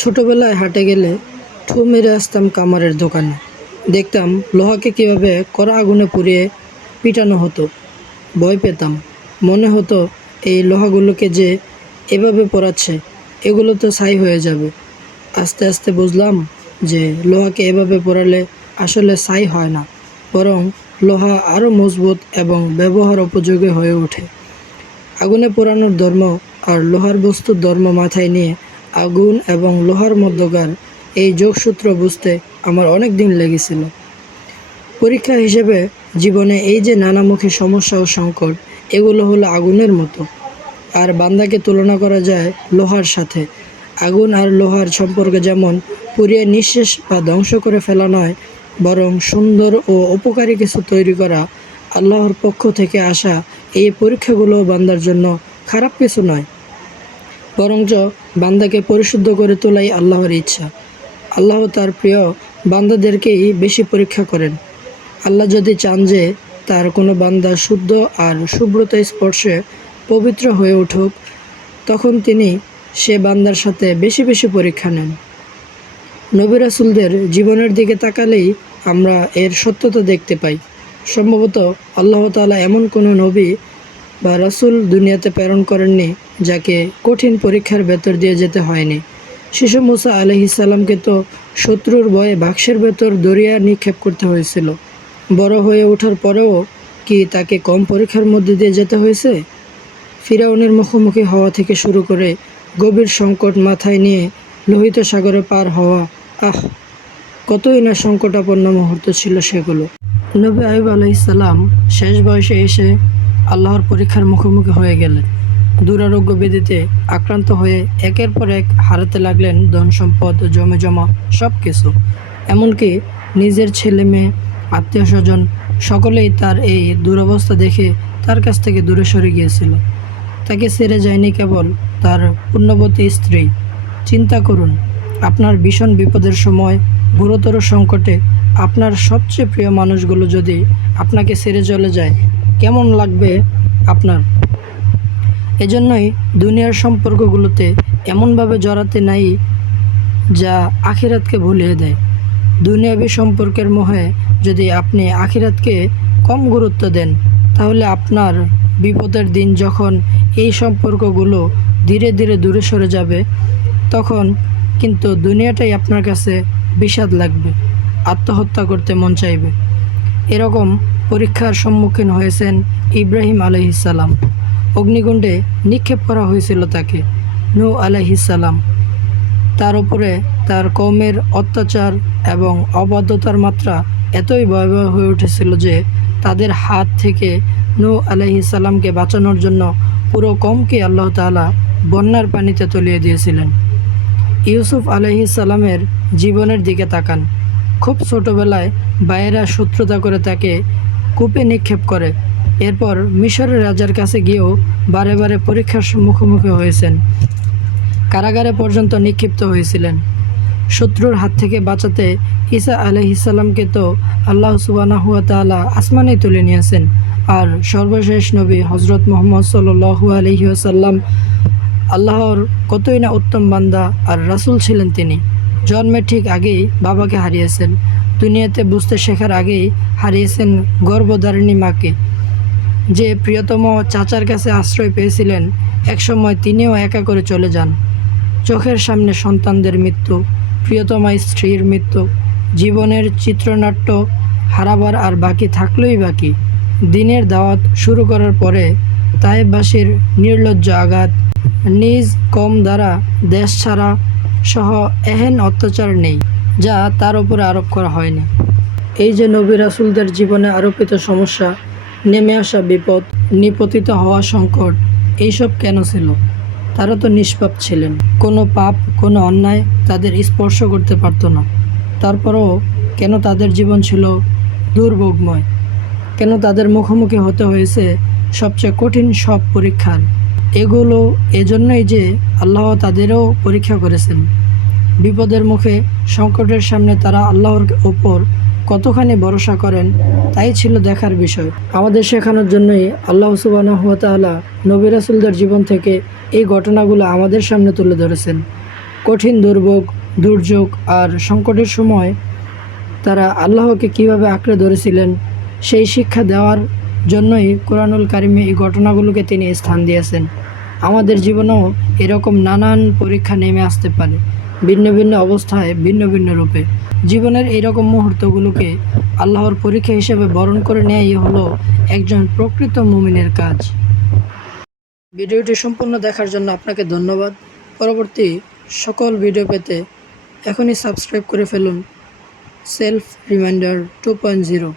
ছোটবেলায় হাটে গেলে ঠু মেরে আসতাম কামারের দোকানে। দেখতাম লোহাকে কিভাবে কড়া আগুনে পুড়িয়ে পিটানো হতো। ভয় পেতাম। মনে হতো এই লোহাগুলোকে যে এভাবে পোড়াচ্ছে, এগুলো তো ছাই হয়ে যাবে। আস্তে আস্তে বুঝলাম যে লোহাকে এভাবে পোড়ালে আসলে ছাই হয় না, বরং লোহা আরও মজবুত এবং ব্যবহার উপযোগী হয়ে ওঠে। আগুনে পোড়ানোর ধর্ম আর লোহার বস্তুর ধর্ম মাথায় নিয়ে আগুন এবং লোহার মধ্যকার এই যোগসূত্র বুঝতে আমার অনেক দিন লেগেছিল। পরীক্ষা হিসেবে জীবনে এই যে নানামুখী সমস্যা ও সংকট, এগুলো হলো আগুনের মতো। আর বান্দাকে তুলনা করা যায় লোহার সাথে। আগুন আর লোহার সম্পর্ক যেমন পুড়িয়ে নিঃশেষ বা ধ্বংস করে ফেলা নয়, বরং সুন্দর ও উপকারী কিছু তৈরি করা। আল্লাহর পক্ষ থেকে আসা এই পরীক্ষাগুলো বান্দার জন্য খারাপ কিছু নয়, বরঞ্চ বান্দাকে পরিশুদ্ধ করে তোলাই আল্লাহর ইচ্ছা। আল্লাহ তার প্রিয় বান্দাদেরকেই বেশি পরীক্ষা করেন। আল্লাহ যদি চান যে তার কোনো বান্দা শুদ্ধ আর শুভ্রতা স্পর্শে পবিত্র হয়ে উঠুক, তখন তিনি সে বান্দার সাথে বেশি বেশি পরীক্ষা নেন। নবী রাসূলদের জীবনের দিকে তাকালেই আমরা এর সত্যতা দেখতে পাই। সম্ভবত আল্লাহ তাআলা এমন কোনো নবী বা রাসূল দুনিয়াতে প্রেরণ করেননি যাকে কঠিন পরীক্ষার ভেতর দিয়ে যেতে হয়নি। শিশু মুসা আলাইহিস সালামকে তো শত্রুর ভয়ে বাক্সের ভেতর দরিয়া নিক্ষেপ করতে হয়েছিল। বড় হয়ে ওঠার পরেও কি তাকে কম পরীক্ষার মধ্যে দিয়ে যেতে হয়েছে? ফিরাউনের মুখোমুখি হওয়া থেকে শুরু করে গভীর সংকট মাথায় নিয়ে লোহিত সাগরে পার হওয়া, কতই না সংকটাপন্ন মুহূর্ত ছিল সেগুলো। নবী আইয়ুব আলাইহিস সালাম শেষ বয়সে এসে আল্লাহর পরীক্ষার মুখোমুখি হয়ে গেলেন। দুরারোগ্য ব্যাধিতে আক্রান্ত হয়ে একের পর এক হারাতে লাগলেন ধন সম্পদ, জমে জমা সব কিছু। এমনকি নিজের ছেলে মেয়ে, আত্মীয় স্বজন সকলেই তার এই দুরবস্থা দেখে তার কাছ থেকে দূরে সরে গিয়েছিল। তাকে ছেড়ে যায়নি কেবল তার পুণ্যবতী স্ত্রী। চিন্তা করুন, আপনার ভীষণ বিপদের সময়, গুরুতর সংকটে আপনার সবচেয়ে প্রিয় মানুষগুলো যদি আপনাকে ছেড়ে চলে যায়, কেমন লাগবে আপনার? এজন্যই দুনিয়ার সম্পর্কগুলোতে এমনভাবে জড়াতে নাই যা আখিরাতকে ভুলিয়ে দেয়। দুনিয়াবী সম্পর্কের মোহে যদি আপনি আখিরাতকে কম গুরুত্ব দেন, তাহলে আপনার বিপদের দিন যখন এই সম্পর্কগুলো ধীরে ধীরে দূরে সরে যাবে, তখন কিন্তু দুনিয়াটাই আপনার কাছে বিষাদ লাগবে, আত্মহত্যা করতে মন চাইবে। এরকম পরীক্ষার সম্মুখীন হয়েছেন ইব্রাহিম আলাইহিস সালাম। অগ্নিকুণ্ডে নিক্ষেপ করা হয়েছিল তাকে। নূহ আলাইহিস সালাম, তার উপরে তার কওমের অত্যাচার এবং অবাধ্যতার মাত্রা এতই ভয়াবহ হয়ে উঠেছিল যে তাদের হাত থেকে নূহ আলাইহিস সালামকে বাঁচানোর জন্য পুরো কওমকে আল্লাহ তাআলা বন্যার পানিতে তলিয়ে দিয়েছিলেন। ইউসুফ আলাইহিস সালামের জীবনের দিকে তাকান। খুব ছোটবেলায় ভাইয়েরা শত্রুতা করে তাকে কূপে নিক্ষেপ করে। এরপর মিশরের রাজার কাছে গিয়েও বারে বারে পরীক্ষার মুখোমুখি হয়েছেন। কারাগারে পর্যন্ত নিক্ষিপ্ত হয়েছিলেন। শত্রুর হাত থেকে বাঁচাতে ঈসা আলাইহিস সালামকে তো আল্লাহ সুবহানাহু ওয়া তাআলা আসমানে তুলে নিয়েছেন। আর সর্বশেষ নবী হযরত মুহাম্মদ সাল্লাল্লাহু আলাইহি ওয়াসাল্লাম আল্লাহর কতই না উত্তম বান্দা আর রাসূল ছিলেন তিনি। জন্মের ঠিক আগেই বাবাকে হারিয়েছেন। দুনিয়াতে বুঝতে শেখার আগেই হারিয়েছেন গর্ভধারিণী মাকে। যে প্রিয়তম চাচার কাছে আশ্রয় পেয়েছিলেন, একসময় তিনিও একা করে চলে যান। চোখের সামনে সন্তানদের মৃত্যু, প্রিয়তমা স্ত্রীর মৃত্যু, জীবনের চিত্রনাট্য হারাবার আর বাকি থাকলোই বাকি। দিনের দাওয়াত শুরু করার পরে তায়েফবাসীর নির্লজ্জ আঘাত, নিজ কওম দ্বারা দেশ ছাড়া সহ এহেন অত্যাচার নেই যা তার উপরে আরোপ করা হয়নি। এই যে নবী রাসূলদের জীবনে আরোপিত সমস্যা, নেমে আসা বিপদ, নিপতিত হওয়া সংকট, এইসব কেন ছিল? তারা তো নিষ্পাপ ছিলেন। কোনো পাপ, কোনো অন্যায় তাদের স্পর্শ করতে পারত না। তারপরও কেন তাদের জীবন ছিল দুর্ভোগময়? কেন তাদের মুখোমুখি হতে হয়েছে সবচেয়ে কঠিন সব পরীক্ষার? এগুলো এজন্যই যে আল্লাহ তাদেরও পরীক্ষা করেছেন। বিপদের মুখে, সংকটের সামনে তারা আল্লাহর ওপর কতখানি ভরসা করেন, তাই ছিল দেখার বিষয়। আমাদের শেখানোর জন্যই আল্লাহ সুবহানাহু ওয়া তাআলা নবী রাসূলদের জীবন থেকে এই ঘটনাগুলো আমাদের সামনে তুলে ধরেছেন। কঠিন দুর্ভোগ, দুর্যোগ আর সংকটের সময় তারা আল্লাহকে কিভাবে আঁকড়ে ধরেছিলেন সেই শিক্ষা দেওয়ার জন্যই কোরআনুল কারিমে এই ঘটনাগুলোকে তিনি স্থান দিয়েছেন। আমাদের জীবনেও এরকম নানান পরীক্ষা নেমে আসতে পারে, ভিন্ন ভিন্ন অবস্থায়, ভিন্ন ভিন্ন রূপে। জীবনের এইরকম মুহূর্তগুলোকে আল্লাহর পরীক্ষা হিসেবে বরণ করে নেয়াই হলো একজন প্রকৃত মুমিনের কাজ। ভিডিওটি সম্পূর্ণ দেখার জন্য আপনাকে ধন্যবাদ। পরবর্তী সকল ভিডিও পেতে এখনই সাবস্ক্রাইব করে ফেলুন সেলফ রিমাইন্ডার 2.0।